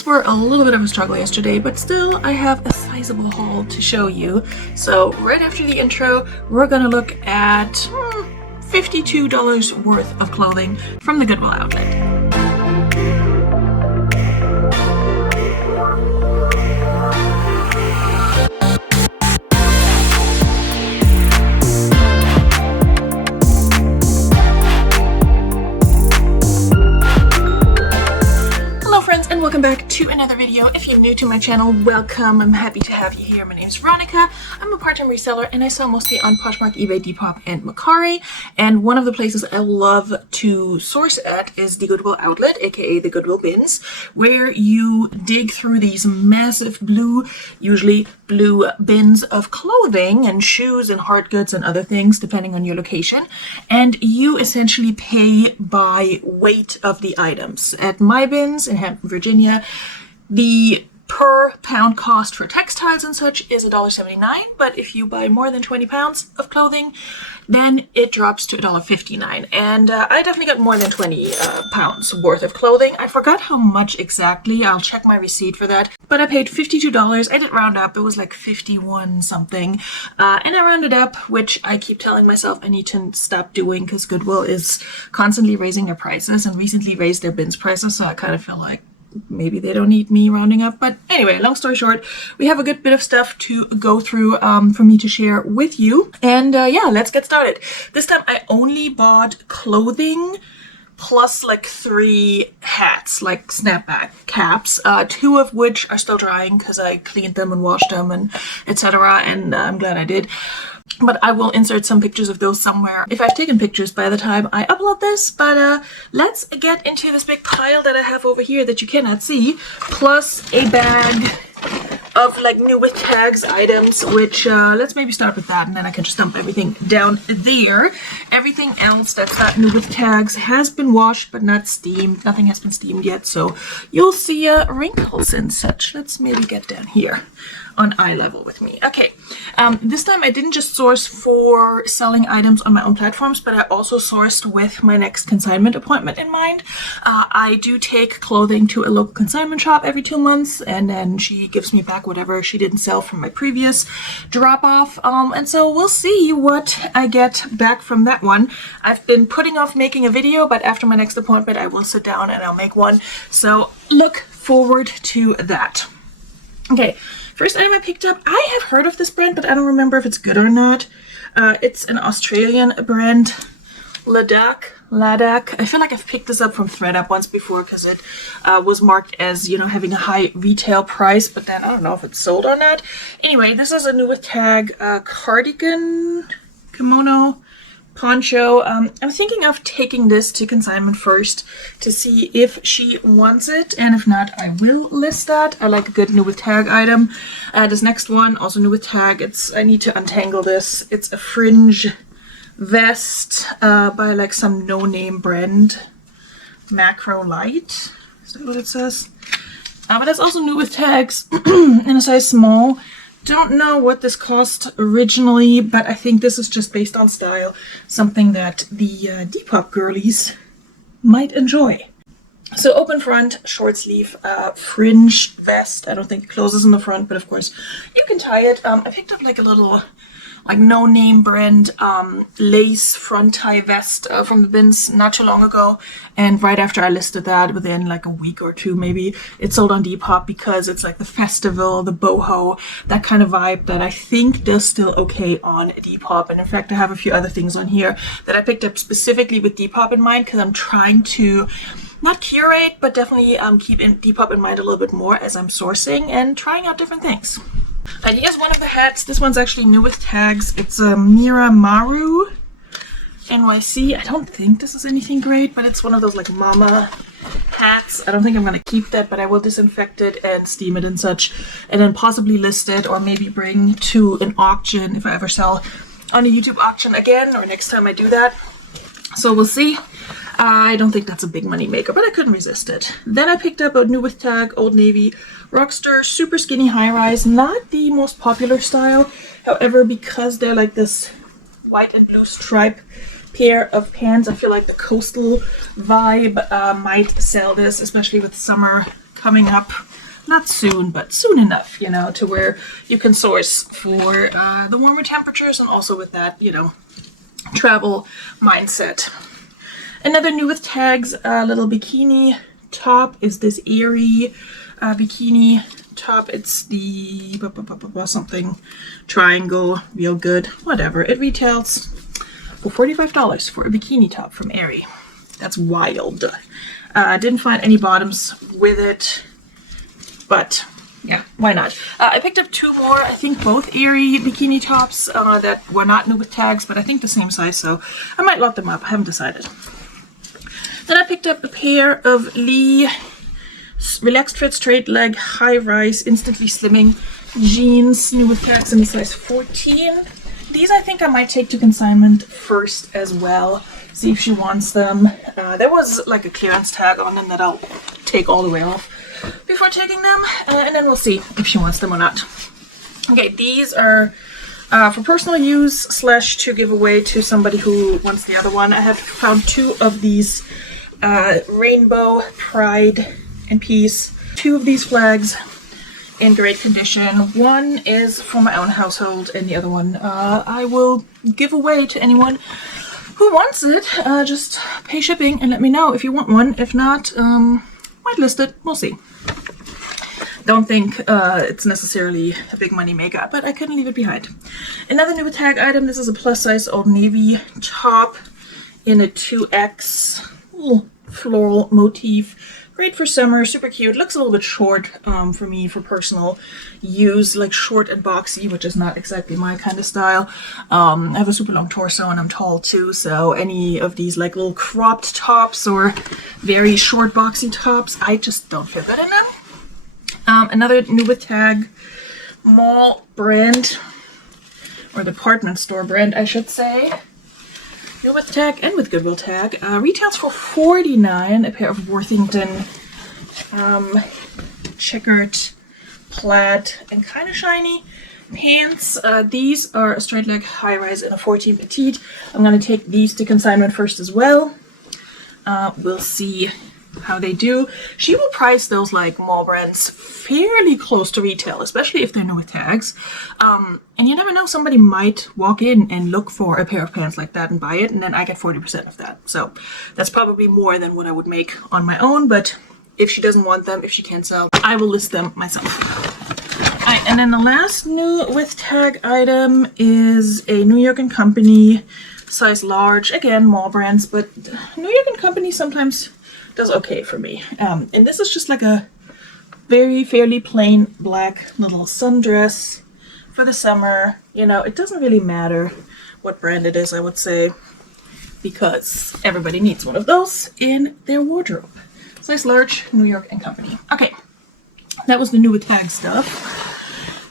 bins were a little bit of a struggle yesterday, but still I have a sizable haul to show you. So right after the intro, we're gonna look at $52 worth of clothing from the Goodwill outlet. And welcome back to another video. If you're new to my channel, welcome. I'm happy to have you here. My name is Veronika. I'm a part-time reseller and I sell mostly on Poshmark, eBay, Depop, and Mercari. And one of the places I love to source at is the Goodwill outlet, aka the Goodwill bins, where you dig through these massive blue, usually blue bins of clothing and shoes and hard goods and other things depending on your location, and you essentially pay by weight of the items. At my bins in Hampton, Virginia, the per pound cost for textiles and such is $1.79, but if you buy more than 20 pounds of clothing, then it drops to $1.59. And I definitely got more than 20 pounds worth of clothing. I forgot how much exactly. I'll check my receipt for that. But I paid $52. I didn't round up. It was like 51 something. And I rounded up, which I keep telling myself I need to stop doing because Goodwill is constantly raising their prices and recently raised their bins prices. So I kind of feel like maybe they don't need me rounding up. But anyway, long story short, we have a good bit of stuff to go through for me to share with you. And yeah, let's get started. This time I only bought clothing plus like 3 hats, like snapback caps, 2 of which are still drying because I cleaned them and washed them and etc. And I'm glad I did. But I will insert some pictures of those somewhere if I've taken pictures by the time I upload this. But let's get into this big pile that I have over here that you cannot see, plus a bag of like new with tags items, which let's maybe start with that and then I can just dump everything down there. Everything else that's not new with tags has been washed but not steamed. Nothing has been steamed yet, so you'll see wrinkles and such. Let's maybe get down here on eye level with me. Okay, this time I didn't just source for selling items on my own platforms, but I also sourced with my next consignment appointment in mind. I do take clothing to a local consignment shop every 2 months, and then she gives me back whatever she didn't sell from my previous drop off. And so we'll see what I get back from that one. I've been putting off making a video, but after my next appointment I will sit down and I'll make one. So look forward to that. Okay. First item I picked up, I have heard of this brand, but I don't remember if it's good or not. It's an Australian brand, Ladakh. I feel like I've picked this up from ThredUp once before because it was marked as, you know, having a high retail price, but then I don't know if it's sold or not. Anyway, this is a new with tag cardigan, kimono, poncho. I'm thinking of taking this to consignment first to see if she wants it, and if not, I will list that. I like a good new with tag item. This next one, also new with tag. I need to untangle this. It's a fringe vest by like some no-name brand, Macro Light. Is that what it says? But that's also new with tags in a size small. Don't know what this cost originally, but I think this is just based on style, something that the Depop girlies might enjoy. So open front, short sleeve, fringe vest. I don't think it closes in the front, but of course you can tie it. I picked up like a little like no-name brand lace front tie vest from the bins not too long ago, and right after I listed that, within like a week or 2 maybe, it sold on Depop because it's like the festival, the boho, that kind of vibe that I think does still okay on Depop. And in fact I have a few other things on here that I picked up specifically with Depop in mind because I'm trying to not curate, but definitely keep Depop in mind a little bit more as I'm sourcing and trying out different things. And here's one of the hats. This one's actually new with tags. It's a Miramaru NYC. I don't think this is anything great, but it's one of those like mama hats. I don't think I'm gonna keep that, but I will disinfect it and steam it and such, and then possibly list it or maybe bring to an auction if I ever sell on a YouTube auction again, or next time I do that. So we'll see. I don't think that's a big money maker, but I couldn't resist it. Then I picked up a new with tag Old Navy Rockster super skinny high rise. Not the most popular style, however, because they're like this white and blue stripe pair of pants, I feel like the coastal vibe might sell this, especially with summer coming up, not soon, but soon enough, you know, to where you can source for the warmer temperatures and also with that, you know, travel mindset. Another new with tags, little bikini top is this Airy bikini top. It's the something triangle, real good, whatever. It retails for $45 for a bikini top from Airy. That's wild. Didn't find any bottoms with it, but yeah, why not? I picked up 2 more, I think both Airy bikini tops that were not new with tags, but I think the same size, so I might lot them up. I haven't decided. Then I picked up a pair of Lee Relaxed Fit Straight Leg High Rise Instantly Slimming jeans, new with tags in the size 14. These I think I might take to consignment first as well. See if she wants them. There was like a clearance tag on them that I'll take all the way off before taking them, and then we'll see if she wants them or not. Okay, these are for personal use / to give away to somebody who wants the other one. I have found 2 of these rainbow pride and peace. 2 of these flags in great condition. One is for my own household, and the other one I will give away to anyone who wants it. Just pay shipping and let me know if you want one. If not, might list it. We'll see. Don't think it's necessarily a big money maker, but I couldn't leave it behind. Another new tag item. This is a plus size Old Navy top in a 2X floral motif. Great for summer, super cute. Looks a little bit short for me for personal use, like short and boxy, which is not exactly my kind of style. I have a super long torso and I'm tall too, so any of these like little cropped tops or very short boxy tops, I just don't feel good in them. Another new with tag mall brand, or department store brand, I should say. New with tag and with Goodwill tag. Retails for $49, a pair of Worthington checkered plaid and kind of shiny pants. These are a straight leg high rise in a 14 petite. I'm going to take these to consignment first as well. We'll see how they do. She will price those like mall brands fairly close to retail, especially if they're new with tags. And you never know, somebody might walk in and look for a pair of pants like that and buy it, and then I get 40% of that. So that's probably more than what I would make on my own, but if she doesn't want them, if she can't sell, I will list them myself. Alright, and then the last new with tag item is a New York & Company size large. Again, mall brands, but New York & Company sometimes does okay for me. And this is just like a very fairly plain black little sundress for the summer. You know, it doesn't really matter what brand it is, I would say, because everybody needs one of those in their wardrobe. Size large, New York & Company. Okay, that was the new with tag stuff.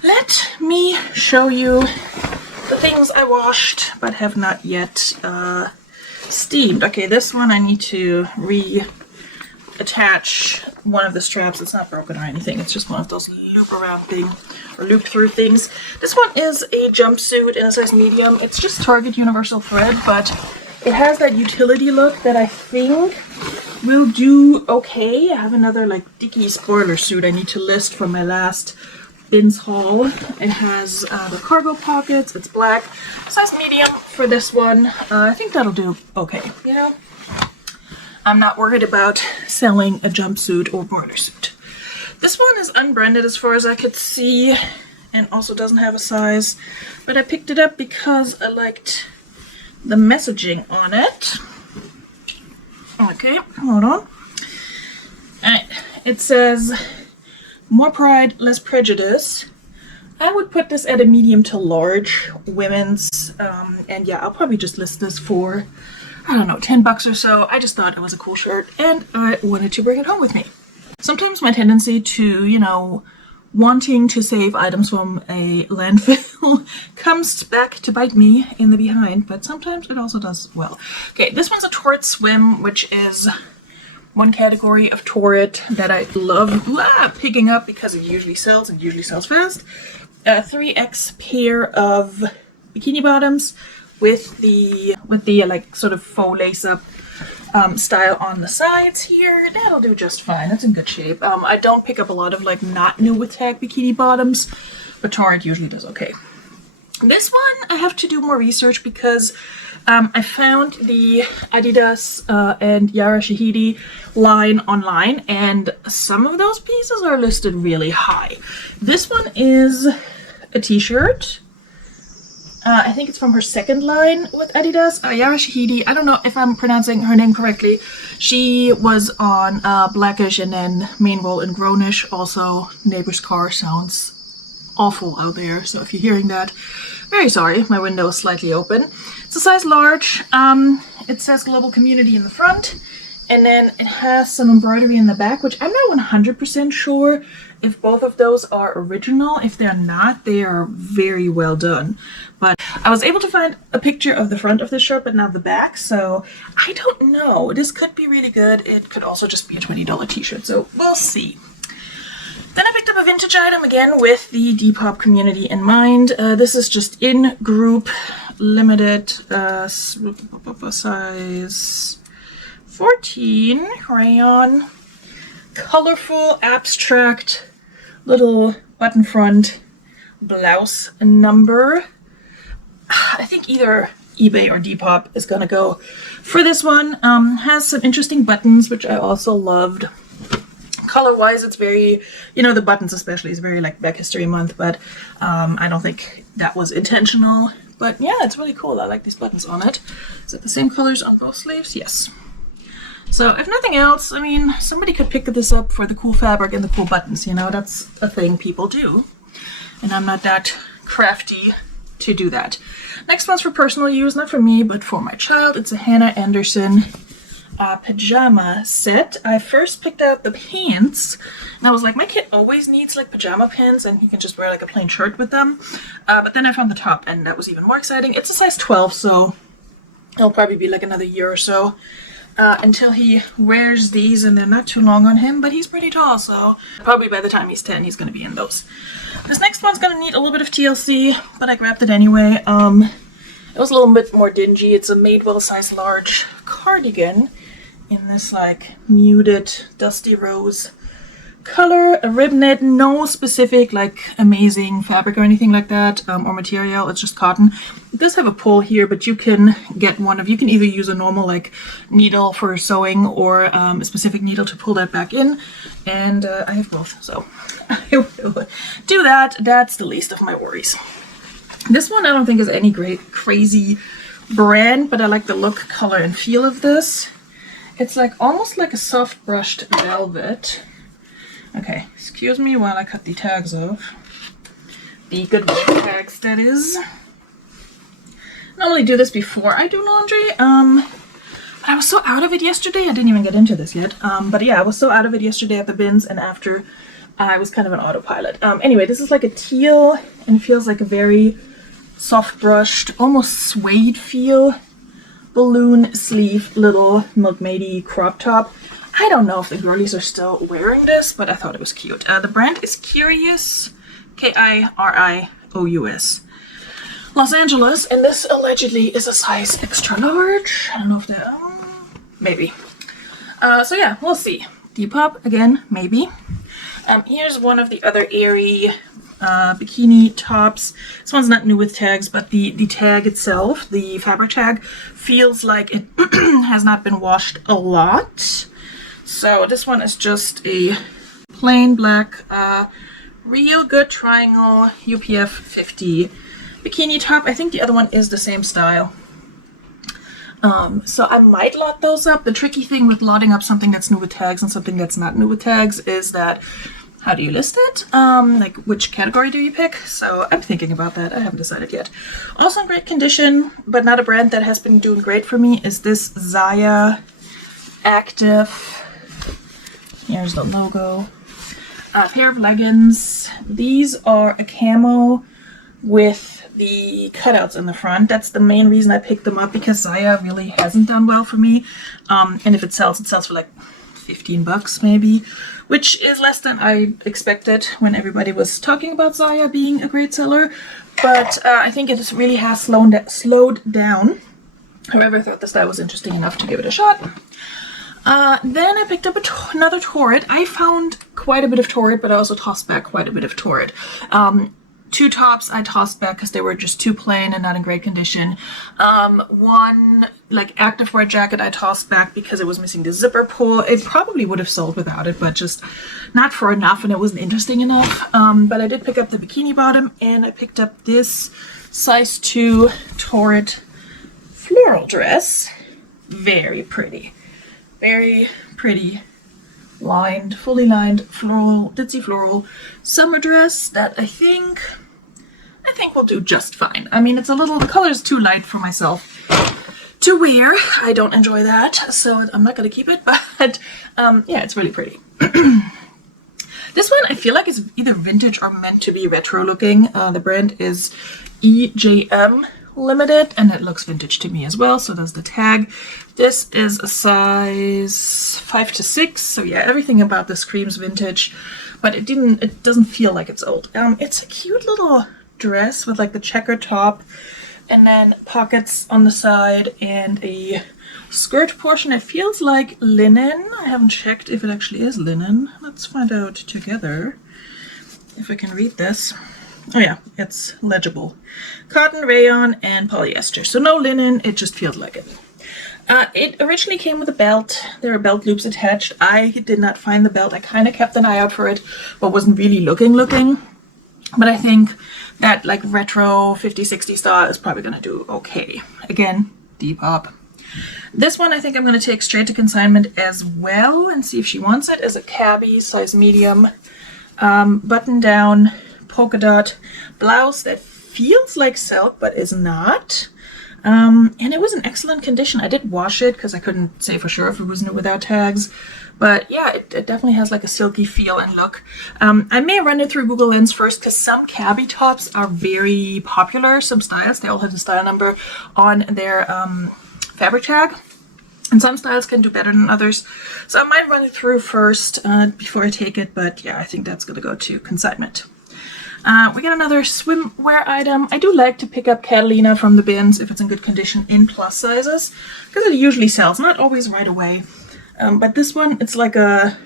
Let me show you the things I washed but have not yet steamed. Okay, this one I need to attach one of the straps. It's not broken or anything. It's just one of those loop around thing or loop through things. This one is a jumpsuit in a size medium. It's just Target Universal Thread, but it has that utility look that I think will do okay. I have another like Dickie spoiler suit I need to list from my last bins haul. It has the cargo pockets. It's black, size medium for this one. I think that'll do okay, you know. I'm not worried about selling a jumpsuit or boiler suit. This one is unbranded as far as I could see and also doesn't have a size, but I picked it up because I liked the messaging on it. Okay, hold on. Alright, it says, more pride, less prejudice. I would put this at a medium to large women's, and yeah, I'll probably just list this for, I don't know, $10 or so. I just thought it was a cool shirt and I wanted to bring it home with me. Sometimes my tendency to, you know, wanting to save items from a landfill comes back to bite me in the behind, but sometimes it also does well. Okay, this one's a Torrid Swim, which is one category of Torrid that I love picking up because it usually sells and usually sells fast. A 3X pair of bikini bottoms with the like sort of faux lace up style on the sides here. That'll do just fine. It's in good shape. I don't pick up a lot of like not new with tag bikini bottoms, but Torrid usually does okay. This one I have to do more research because I found the Adidas and Yara Shahidi line online, and some of those pieces are listed really high. This one is a t-shirt. I think it's from her second line with Adidas. Yara Shahidi, I don't know if I'm pronouncing her name correctly. She was on Blackish and then main role in Grownish. Also, Neighbor's Car sounds awful out there, so if you're hearing that, very sorry. My window is slightly open. It's a size large. It says Global Community in the front, and then it has some embroidery in the back, which I'm not 100% sure if both of those are original. If they're not, they are very well done. But I was able to find a picture of the front of the shirt, but not the back, so I don't know. This could be really good. It could also just be a $20 t-shirt, so we'll see. Then I picked up a vintage item again with the Depop community in mind. This is just in group, limited, size 14 crayon, colorful, abstract, little button front blouse number. I think either eBay or Depop is gonna go for this one. Has some interesting buttons, which I also loved. Color-wise, it's very, you know, the buttons especially is very like Black History Month, but I don't think that was intentional. But yeah, it's really cool. I like these buttons on it. Is it the same colors on both sleeves? Yes. So if nothing else, I mean, somebody could pick this up for the cool fabric and the cool buttons, you know, that's a thing people do. And I'm not that crafty to do that. Next one's for personal use, not for me, but for my child. It's a Hannah Anderson pajama set. I first picked out the pants, and I was like, my kid always needs like pajama pants, and he can just wear like a plain shirt with them. But then I found the top, and that was even more exciting. It's a size 12, so it'll probably be like another year or so until he wears these, and they're not too long on him, but he's pretty tall, so probably by the time he's 10, he's going to be in those. This next one's going to need a little bit of TLC, but I grabbed it anyway. It was a little bit more dingy. It's a Madewell size large cardigan in this like muted dusty rose color, a rib knit, no specific like amazing fabric or anything like that, or material. It's just cotton. It does have a pull here, but you can get one of, you can either use a normal like needle for sewing or a specific needle to pull that back in, and I have both, so I will do that. That's the least of my worries. This one I don't think is any great crazy brand, but I like the look, color, and feel of this. It's like almost like a soft brushed velvet. Okay, excuse me while I cut the tags off. The good tags, that is. I normally do this before I do laundry. But I was so out of it yesterday. I didn't even get into this yet. But yeah, I was so out of it yesterday at the bins, and after I was kind of an autopilot. Anyway, this is like a teal and feels like a very soft brushed, almost suede feel. Balloon sleeve little milkmaidey crop top. I don't know if the girlies are still wearing this, but I thought it was cute. The brand is Curious, K-I-R-I-O-U-S, Los Angeles, and this allegedly is a size extra large. I don't know if that, maybe. So yeah, we'll see. Depop again, maybe. Here's one of the other airy bikini tops. This one's not new with tags, but the tag itself, the fabric tag, feels like it has not been washed a lot. So this one is just a plain black, real good triangle UPF 50 bikini top. I think the other one is the same style. So I might lot those up. The tricky thing with lotting up something that's new with tags and something that's not new with tags is that how do you list it? Like which category do you pick? So I'm thinking about that. I haven't decided yet. Also in great condition, but not a brand that has been doing great for me, is this Zaya Active. Here's the logo. A pair of leggings. These are a camo with the cutouts in the front. That's the main reason I picked them up, because Zaya really hasn't done well for me. And if it sells for like 15 bucks maybe, which is less than I expected when everybody was talking about Zaya being a great seller. But I think it really has slowed down. However, I thought the style was interesting enough to give it a shot. Then I picked up another Torrid. I found quite a bit of Torrid, but I also tossed back quite a bit of Torrid. Two tops I tossed back because they were just too plain and not in great condition. One like activewear jacket I tossed back because it was missing the zipper pull. It probably would have sold without it, but just not for enough, and it wasn't interesting enough. But I did pick up the bikini bottom, and I picked up this size 2 Torrid floral dress. Very pretty. Very pretty. Lined, fully lined floral, ditzy floral summer dress that I think will do just fine. I mean, it's a little, the color is too light for myself to wear. I don't enjoy that, so I'm not gonna keep it, but yeah, it's really pretty. This one I feel like is either vintage or meant to be retro looking. The brand is EJM Limited, and it looks vintage to me as well, so does the tag. This is a size 5 to 6, so yeah, everything about this screams vintage, but it doesn't feel like it's old. It's a cute little dress with like the checker top and then pockets on the side and a skirt portion. It feels like linen. I haven't checked if it actually is linen. Let's find out together if I can read this. Oh yeah, it's legible. Cotton, rayon, and polyester. So no linen, it just feels like it. It originally came with a belt. There are belt loops attached. I did not find the belt. I kind of kept an eye out for it, but wasn't really looking. But I think that like retro 50s, 60s style is probably going to do okay. Again, Depop. This one I think I'm going to take straight to consignment as well and see if she wants it. As a cabbie, size medium, button down, polka dot blouse that feels like silk but is not. And it was in excellent condition. I did wash it because I couldn't say for sure if it was new without tags. But yeah, it definitely has like a silky feel and look. I may run it through Google Lens first because some cabbie tops are very popular. Some styles, they all have the style number on their fabric tag. And some styles can do better than others. So I might run it through first before I take it. But yeah, I think that's going to go to consignment. We got another swimwear item. I do like to pick up Catalina from the bins if it's in good condition in plus sizes, because it usually sells, not always right away. But this one, it's like a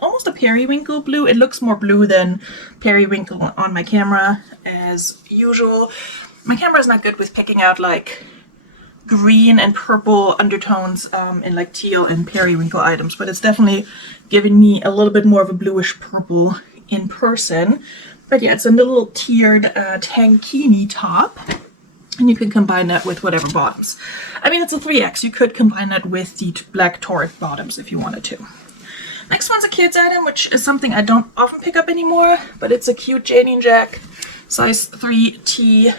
almost a periwinkle blue. It looks more blue than periwinkle on my camera as usual. My camera is not good with picking out like green and purple undertones in like teal and periwinkle items, but it's definitely giving me a little bit more of a bluish purple in person. But yeah, it's a little tiered tankini top, and you can combine that with whatever bottoms. I mean, it's a 3X. You could combine that with the black Torrid bottoms if you wanted to. Next one's a kids item, which is something I don't often pick up anymore, but it's a cute Janie and Jack size 3T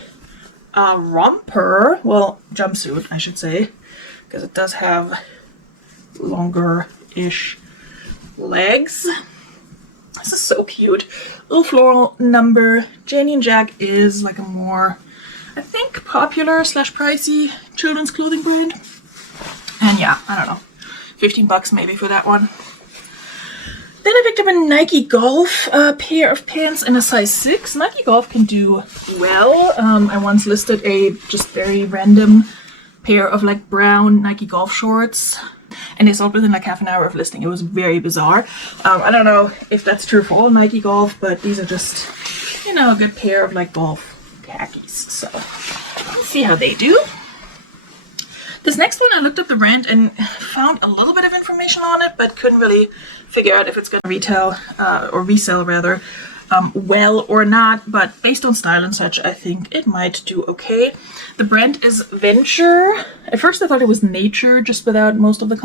romper, well, jumpsuit, I should say, because it does have longer-ish legs. This is so cute. Little floral number. Janie and Jack is like a more, I think, popular / pricey children's clothing brand. And yeah, I don't know, 15 bucks maybe for that one. Then I picked up a Nike Golf pair of pants in a size 6. Nike Golf can do well. I once listed a just very random pair of like brown Nike Golf shorts, and they sold within like half an hour of listing. It was very bizarre. I don't know if that's true for all Nike Golf, but these are just, you know, a good pair of like golf khakis. So let's see how they do. This next one, I looked up the brand and found a little bit of information on it, but couldn't really figure out if it's going to retail or resell rather well or not. But based on style and such, I think it might do okay. The brand is Venture. At first I thought it was Nature, just without most of the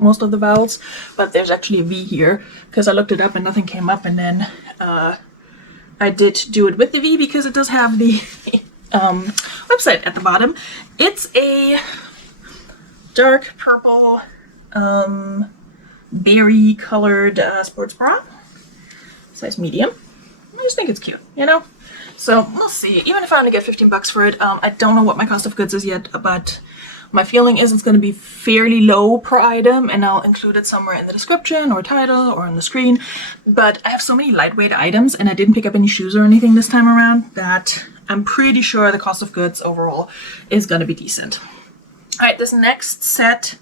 most of the vowels, but there's actually a V here because I looked it up and nothing came up, and then I did do it with the V because it does have the website at the bottom. It's a dark purple berry colored sports bra, size medium. I just think it's cute, you know? So we'll see. Even if I only get 15 bucks for it, I don't know what my cost of goods is yet, but my feeling is it's going to be fairly low per item, and I'll include it somewhere in the description or title or on the screen. But I have so many lightweight items, and I didn't pick up any shoes or anything this time around, that I'm pretty sure the cost of goods overall is going to be decent. Alright, this next set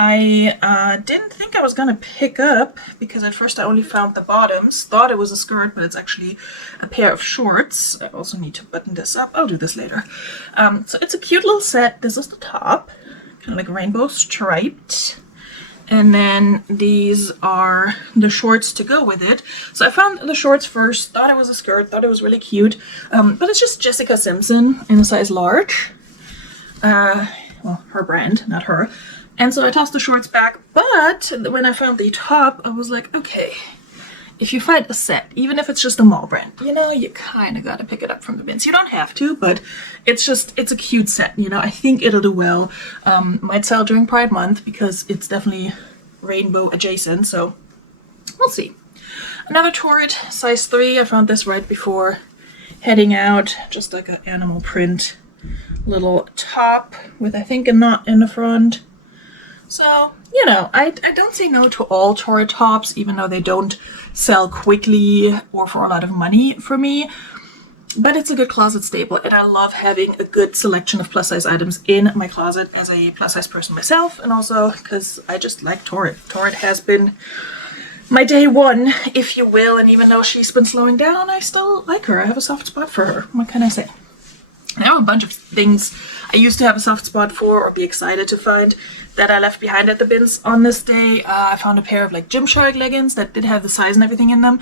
I didn't think I was gonna pick up because at first I only found the bottoms. Thought it was a skirt, but it's actually a pair of shorts. I also need to button this up. I'll do this later. So it's a cute little set. This is the top, kind of like rainbow striped. And then these are the shorts to go with it. So I found the shorts first, thought it was a skirt, thought it was really cute. But it's just Jessica Simpson in a size large. Well, her brand, not her. And so I tossed the shorts back, but when I found the top, I was like, okay, if you find a set, even if it's just a mall brand, you know, you kind of got to pick it up from the bins. You don't have to, but it's a cute set, you know. I think it'll do well. Might sell during Pride Month because it's definitely rainbow adjacent, so we'll see. Another Torrid, size 3. I found this right before heading out. Just like an animal print little top with, I think, a knot in the front. So, you know, I don't say no to all Torrid tops, even though they don't sell quickly or for a lot of money for me. But it's a good closet staple, and I love having a good selection of plus size items in my closet as a plus size person myself, and also because I just like Torrid. Torrid has been my day one, if you will, and even though she's been slowing down, I still like her. I have a soft spot for her. What can I say? There are a bunch of things I used to have a soft spot for or be excited to find that I left behind at the bins on this day. I found a pair of like Gymshark leggings that did have the size and everything in them,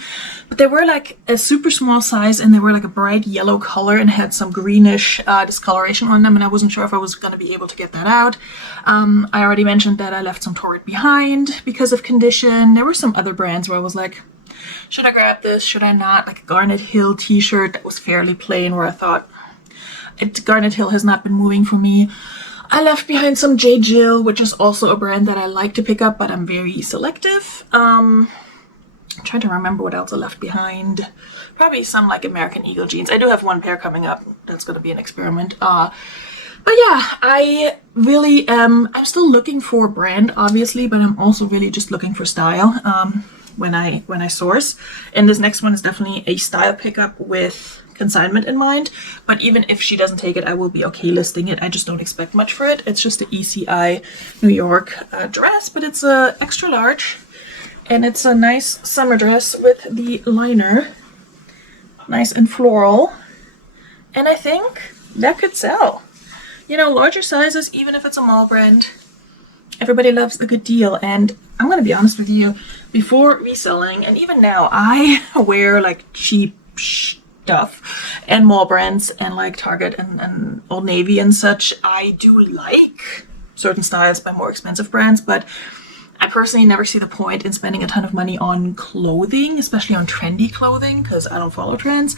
but they were like a super small size and they were like a bright yellow color and had some greenish discoloration on them, and I wasn't sure if I was going to be able to get that out. I already mentioned that I left some Torrid behind because of condition. There were some other brands where I was like, should I grab this? Should I not? Like a Garnet Hill t-shirt that was fairly plain where I thought, Garnet Hill has not been moving for me. I left behind some J. Jill, which is also a brand that I like to pick up, but I'm very selective. I'm trying to remember what else I left behind. Probably some like American Eagle jeans. I do have one pair coming up. That's going to be an experiment. But yeah, I really am. I'm still looking for brand, obviously, but I'm also really just looking for style when I source. And this next one is definitely a style pickup with consignment in mind, but even if she doesn't take it, I will be okay listing it. I just don't expect much for it. It's just an ECI New York dress, but it's a extra large, and it's a nice summer dress with the liner, nice and floral, and I think that could sell. You know, larger sizes, even if it's a mall brand, everybody loves a good deal. And I'm gonna be honest with you, before reselling, and even now, I wear like cheap stuff and mall brands and like Target and Old Navy and such. I do like certain styles by more expensive brands, but I personally never see the point in spending a ton of money on clothing, especially on trendy clothing, because I don't follow trends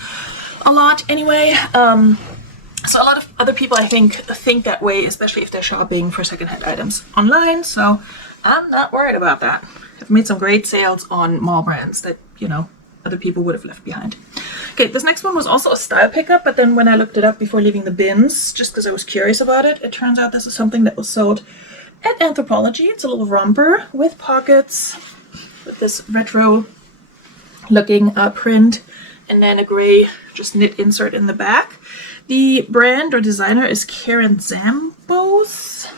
a lot anyway. So a lot of other people, I think that way, especially if they're shopping for secondhand items online. So I'm not worried about that. I've made some great sales on mall brands that, you know, other people would have left behind. Okay, this next one was also a style pickup, but then when I looked it up before leaving the bins, just because I was curious about it, it turns out this is something that was sold at Anthropology. It's a little romper with pockets, with this retro looking print, and then a gray just knit insert in the back. The brand or designer is Karen Zambos.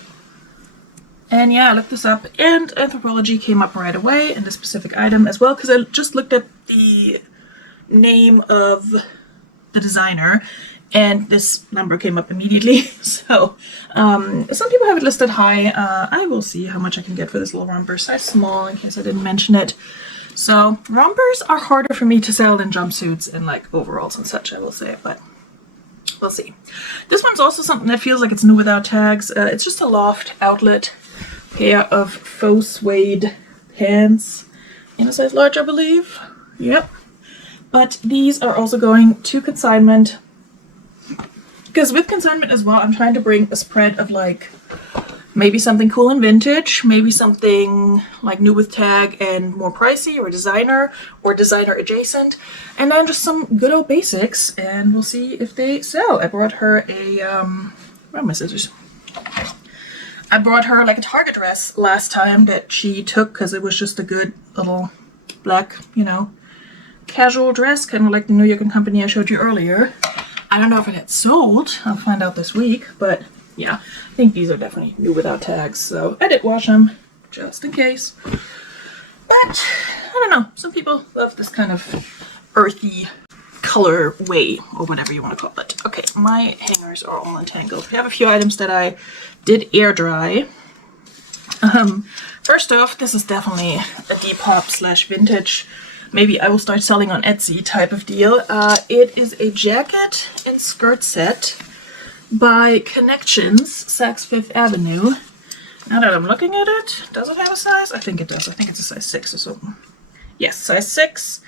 And yeah, I looked this up, and Anthropology came up right away, and the specific item as well, because I just looked up the name of the designer, and this number came up immediately. So some people have it listed high. I will see how much I can get for this little romper, size small, in case I didn't mention it. So rompers are harder for me to sell than jumpsuits and like overalls and such, I will say, but we'll see. This one's also something that feels like it's new without tags. It's just a loft outlet pair of faux suede pants in a size large, I believe. Yep. But these are also going to consignment, because with consignment as well, I'm trying to bring a spread of like maybe something cool and vintage, maybe something like new with tag and more pricey, or designer adjacent, and then just some good old basics, and we'll see if they sell. I brought her a where are my scissors? I brought her like a Target dress last time that she took because it was just a good little black, you know, casual dress, kind of like the New York & Company I showed you earlier. I don't know if it had sold. I'll find out this week, but yeah, I think these are definitely new without tags, so I did wash them just in case. But I don't know, some people love this kind of earthy color way, or whatever you want to call it. Okay, my hangers are all entangled. We have a few items that I did air dry. First off, this is definitely a Depop slash vintage. Maybe I will start selling on Etsy type of deal. It is a jacket and skirt set by Connections, Saks Fifth Avenue. Now that I'm looking at it, does it have a size? I think it does. I think it's a size 6 or something. Yes, size 6.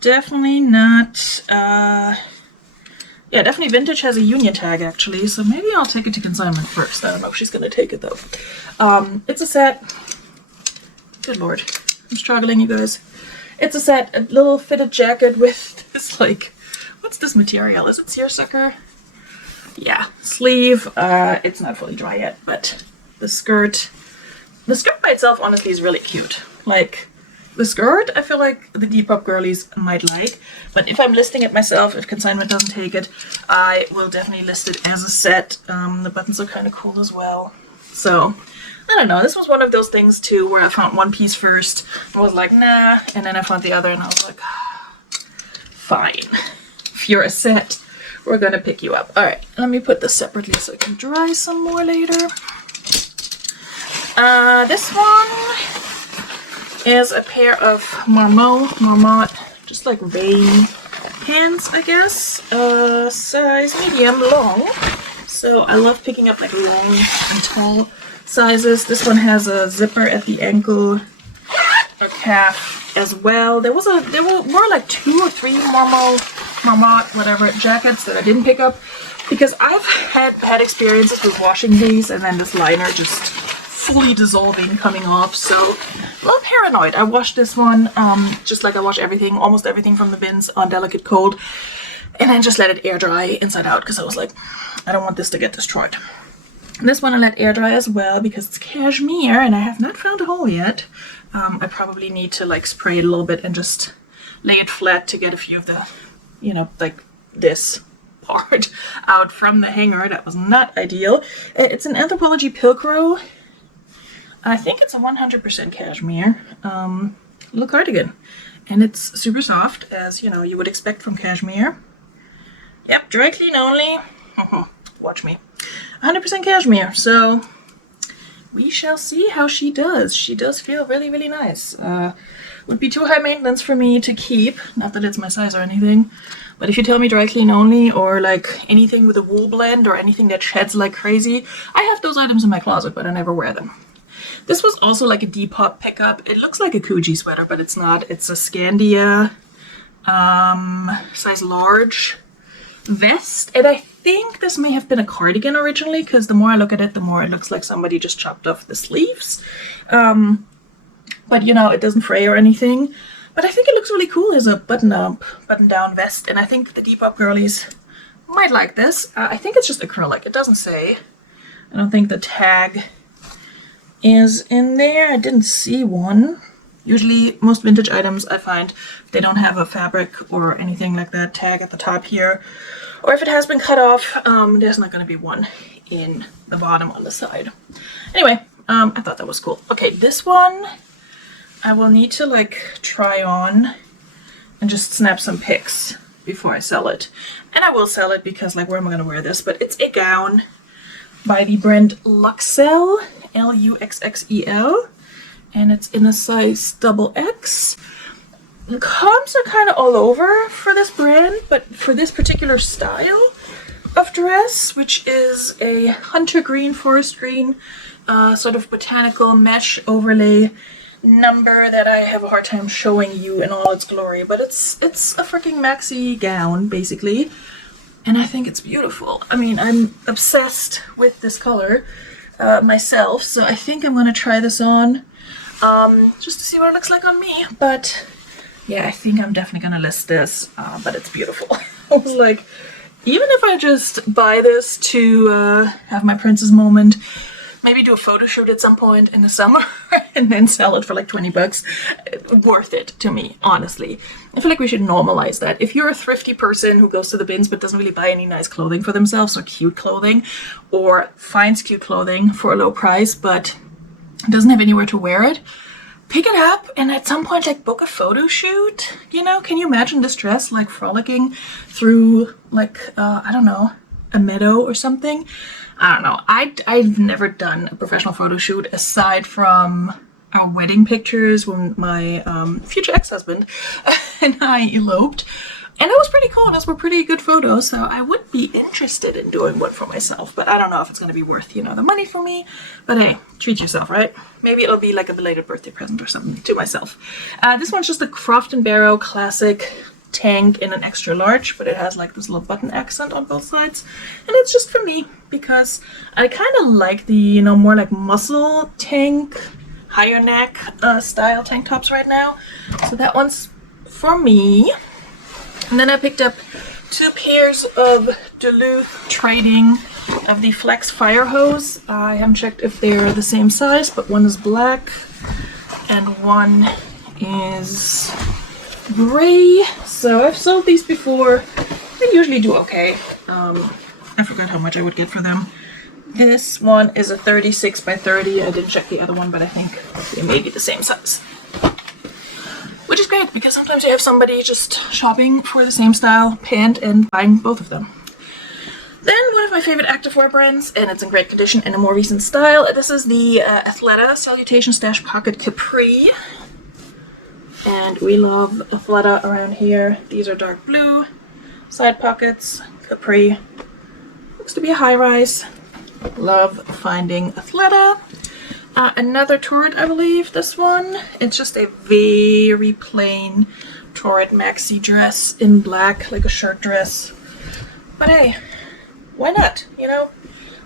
Definitely not, yeah, definitely vintage, has a union tag actually, so maybe I'll take it to consignment first. I don't know if she's gonna take it though. It's a set. Good lord, I'm struggling, you guys. It's a set, a little fitted jacket with this, like, what's this material? Is it seersucker? Yeah, sleeve. It's not fully dry yet, but the skirt by itself honestly is really cute. Like, the skirt, I feel like the Depop girlies might like, but if I'm listing it myself, if consignment doesn't take it, I will definitely list it as a set. The buttons are kind of cool as well. So, I don't know, this was one of those things too where I found one piece first, I was like, nah, and then I found the other and I was like, fine. If you're a set, we're gonna pick you up. Alright, let me put this separately so I can dry some more later. This one is a pair of Marmot, just like Ray pants, I guess. Size medium long. So I love picking up like long and tall sizes. This one has a zipper at the ankle or calf as well. There were more like 2 or 3 Marmot, whatever, jackets that I didn't pick up because I've had bad experiences with washing these and then this liner just fully dissolving, coming off, so a little paranoid. I washed this one just like I wash everything, almost everything from the bins on delicate cold, and then just let it air dry inside out because I was like, I don't want this to get destroyed. This one I let air dry as well because it's cashmere and I have not found a hole yet. I probably need to like spray it a little bit and just lay it flat to get a few of the, you know, like this part out from the hanger. That was not ideal. It's an Anthropologie Pilcrow. I think it's a 100% cashmere little cardigan, and it's super soft, as you know you would expect from cashmere. Yep, dry clean only. Watch me. 100% cashmere, so we shall see how she does. She does feel really, really nice. Would be too high maintenance for me to keep, not that it's my size or anything, but if you tell me dry clean only or like anything with a wool blend or anything that sheds like crazy, I have those items in my closet, but I never wear them. This was also like a Depop pickup. It looks like a COG sweater, but it's not. It's a Scandia size large vest, and I think this may have been a cardigan originally because the more I look at it, the more it looks like somebody just chopped off the sleeves. But you know, it doesn't fray or anything. But I think it looks really cool as a button-down vest, and I think the Depop girlies might like this. I think it's just acrylic. It doesn't say. I don't think the tag is in there. I didn't see one. Usually most vintage items I find they don't have a fabric or anything like that tag at the top here, or if it has been cut off, there's not going to be one in the bottom on the side. Anyway, I thought that was cool. Okay, this one I will need to like try on and just snap some pics before I sell it. And I will sell it because like, where am I going to wear this? But it's a gown by the brand Luxxel, Luxxel, and it's in a size XX. The comms are kind of all over for this brand, but for this particular style of dress, which is a hunter green, forest green, sort of botanical mesh overlay number that I have a hard time showing you in all its glory, but it's a freaking maxi gown basically, and I think it's beautiful. I mean, I'm obsessed with this color myself, so I think I'm gonna try this on just to see what it looks like on me. But yeah, I think I'm definitely gonna list this, but it's beautiful. I was like, even if I just buy this to have my princess moment, maybe do a photo shoot at some point in the summer and then sell it for like 20 bucks. Worth it to me, honestly. I feel like we should normalize that. If you're a thrifty person who goes to the bins but doesn't really buy any nice clothing for themselves or cute clothing, or finds cute clothing for a low price but doesn't have anywhere to wear it, pick it up and at some point like book a photo shoot. You know, can you imagine this dress like frolicking through like, I don't know, a meadow or something? I don't know. I've never done a professional photo shoot aside from our wedding pictures when my future ex-husband and I eloped. And it was pretty cool. Those were pretty good photos. So I would be interested in doing one for myself. But I don't know if it's going to be worth, you know, the money for me. But hey, treat yourself, right? Maybe it'll be like a belated birthday present or something to myself. This one's just a Croft & Barrow classic tank in an extra large, but it has like this little button accent on both sides, and it's just for me because I kind of like the, you know, more like muscle tank, higher neck style tank tops right now, so that one's for me. And then I picked up 2 pairs of Duluth Trading of the Flex Fire Hose. I haven't checked if they're the same size, but one is black and one is gray. So I've sold these before. They usually do okay. I forgot how much I would get for them. This one is a 36 by 30. I didn't check the other one, but I think they may be the same size. Which is great because sometimes you have somebody just shopping for the same style pant and buying both of them. Then one of my favorite activewear brands, and it's in great condition in a more recent style. This is the Athleta Salutation Stash Pocket Capri. And we love Athleta around here. These are dark blue, side pockets, capri. Looks to be a high rise. Love finding Athleta. Another Torrid, I believe, this one. It's just a very plain Torrid maxi dress in black, like a shirt dress. But hey, why not, you know?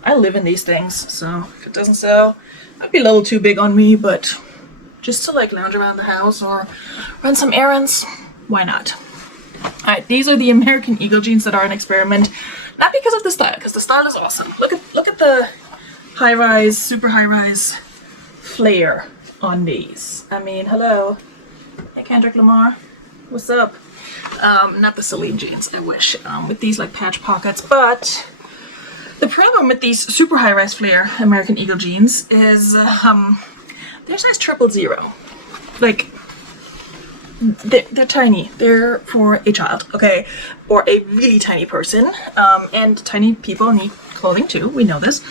I live in these things, so if it doesn't sell, might be a little too big on me, but just to like lounge around the house or run some errands, why not? Alright, these are the American Eagle jeans that are an experiment. Not because of the style, because the style is awesome. Look at the high-rise, super high-rise flare on these. I mean, hello. Hey, Kendrick Lamar. What's up? Not the Celine jeans, I wish. With these like patch pockets, but the problem with these super high-rise flare American Eagle jeans is they're size 000. Like, they're tiny. They're for a child, okay? Or a really tiny person. And tiny people need clothing too. We know this.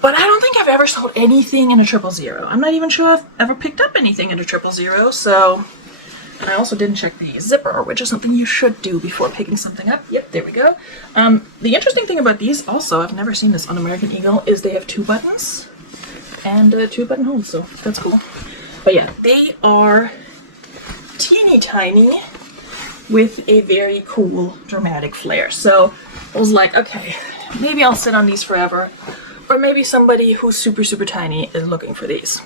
But I don't think I've ever sold anything in a 000. I'm not even sure I've ever picked up anything in a 000, so... And I also didn't check the zipper, which is something you should do before picking something up. Yep, there we go. The interesting thing about these also, I've never seen this on American Eagle, is they have 2 buttons and 2 buttonholes, so that's cool. But yeah, they are teeny tiny with a very cool dramatic flare. So I was like, okay, maybe I'll sit on these forever. Or maybe somebody who's super tiny is looking for these.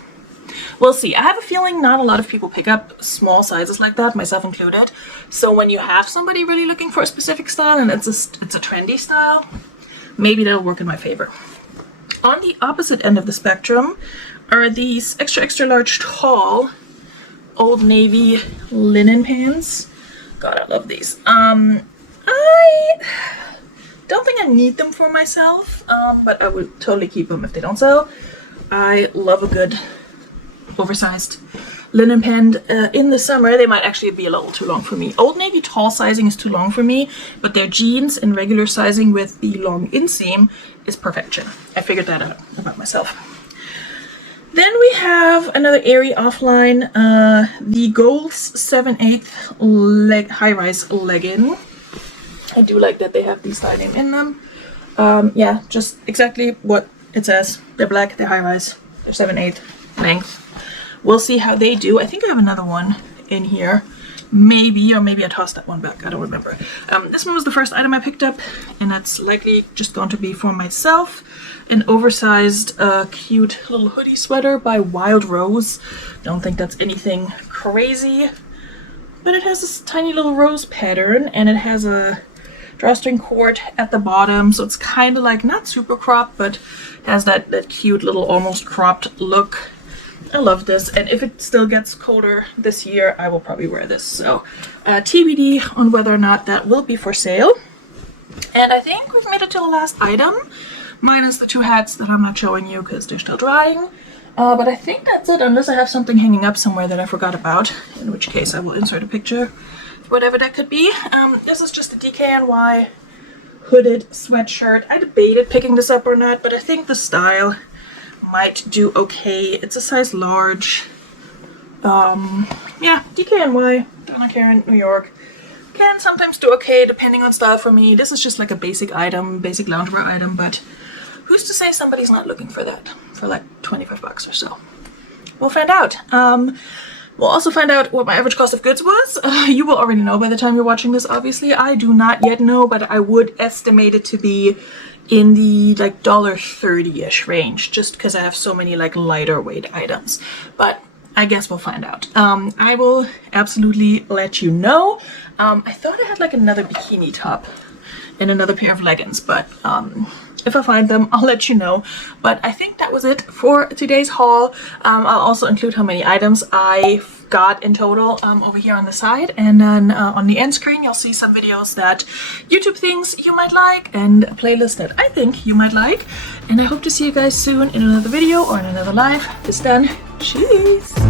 We'll see. I have a feeling not a lot of people pick up small sizes like that, myself included. So when you have somebody really looking for a specific style and it's a trendy style, maybe that'll work in my favor. On the opposite end of the spectrum are these extra large tall Old Navy linen pants. God, I love these. I don't think I need them for myself, but I would totally keep them if they don't sell. I love a good oversized linen pant. In the summer, they might actually be a little too long for me. Old Navy tall sizing is too long for me, but their jeans in regular sizing with the long inseam is perfection. I figured that out about myself. Then we have another Aerie offline, the Gold's 7/8 high-rise legging. I do like that they have the styling in them. Yeah, just exactly what it says. They're black, they're high-rise, they're 7/8 length. We'll see how they do. I think I have another one in here. Maybe, or maybe I tossed that one back. I don't remember. This one was the first item I picked up, and that's likely just going to be for myself. An oversized, cute little hoodie sweater by Wild Rose. Don't think that's anything crazy, but it has this tiny little rose pattern, and it has a drawstring cord at the bottom, so it's kind of like not super cropped, but has that cute little almost cropped look. I love this, and if it still gets colder this year, I will probably wear this. So TBD on whether or not that will be for sale. And I think we've made it to the last item, minus the 2 hats that I'm not showing you because they're still drying. But I think that's it, unless I have something hanging up somewhere that I forgot about, in which case I will insert a picture, whatever that could be. This is just a DKNY hooded sweatshirt. I debated picking this up or not, but I think the style might do okay. It's a size large. Yeah, DKNY, Donna Karen, New York. Can sometimes do okay depending on style for me. This is just like a basic item, basic loungewear item, but who's to say somebody's not looking for that for like 25 bucks or so? We'll find out. We'll also find out what my average cost of goods was. You will already know by the time you're watching this, obviously. I do not yet know, but I would estimate it to be in the like $30-ish range, just because I have so many like lighter weight items. But I guess we'll find out. I will absolutely let you know. I thought I had like another bikini top and another pair of leggings, but if I find them, I'll let you know. But I think that was it for today's haul. I'll also include how many items I got in total over here on the side, and then on the end screen you'll see some videos that YouTube thinks you might like and a playlist that I think you might like. And I hope to see you guys soon in another video or in another live. Bis dann, tschüss!